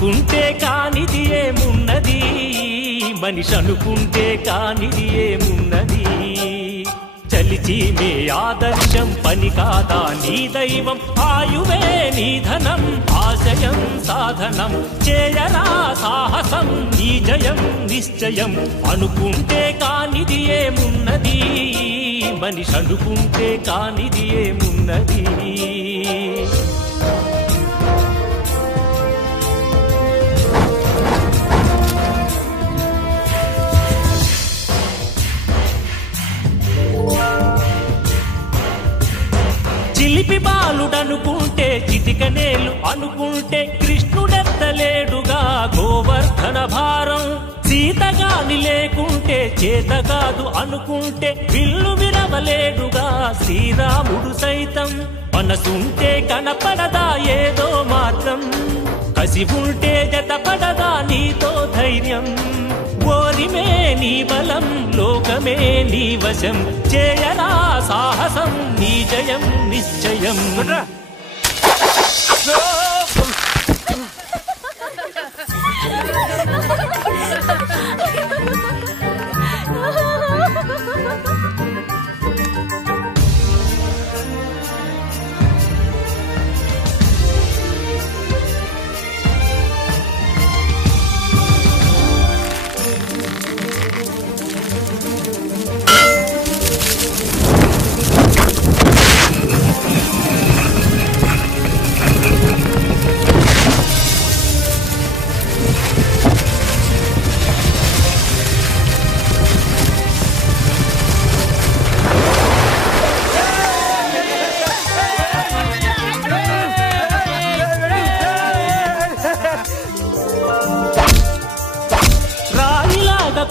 అనుకుంటే కానిది ఏమున్నది, మనిషి అనుకుంటే కానిది ఏమున్నది. చలిచి మే ఆదర్శం పని కాదా నీ దైవం, ఆయువే నీ ధనం ఆశయం సాధనం. చేయరా సాహసం నీ జయం నిశ్చయం. అనుకుంటే కానిది ఏమున్నది, మనిషి అనుకుంటే కానిది ఏమున్నది. చిలిపి బాలుడనుకుంటే చిటికనేలు అనుకుంటే కృష్ణుడెత్తలేడుగా గోవర్ధన భారం. సీతగాని లేకుంటే చేత కాదు అనుకుంటే విల్లు విరవలేడుగా శ్రీరాముడు సైతం. మనసుంటే కనపడదా ఏదో మార్గం, కసి ఉంటే జతపడదా నీతో ధైర్యం. ఓరిమే నీ బలం లోకమే నీ వశం, చేయరా సాహసం నీ జయం నిశ్చయం.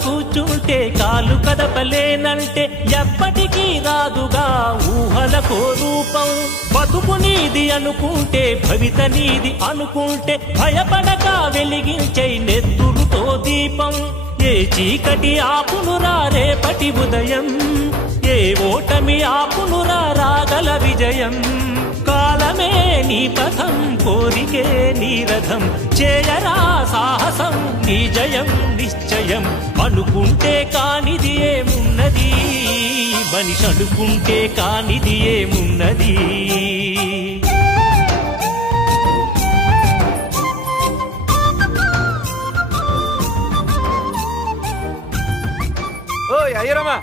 కూర్చుంటే కాలు కదపలేనంటే ఎప్పటికీ రాదుగా ఊహలకో రూపం. బతుకు నీది అనుకుంటే భవిత నీది అనుకుంటే భయపడక వెలిగించే నెత్తురుతో దీపం. ఏ చీకటి ఆపునురా రేపటి ఉదయం, ఏ ఓటమి ఆపునురా రాగల విజయం. కాలమే నీ పథం కోరికే నీ రథం, చేయరా సాహసం నీ జయం నిశ్చయం. అనుకుంటే కానిది ఏమున్నది, మనిషి అనుకుంటే కానిది ఏమున్నది. ఓయ్ అయ్యరమ్మా,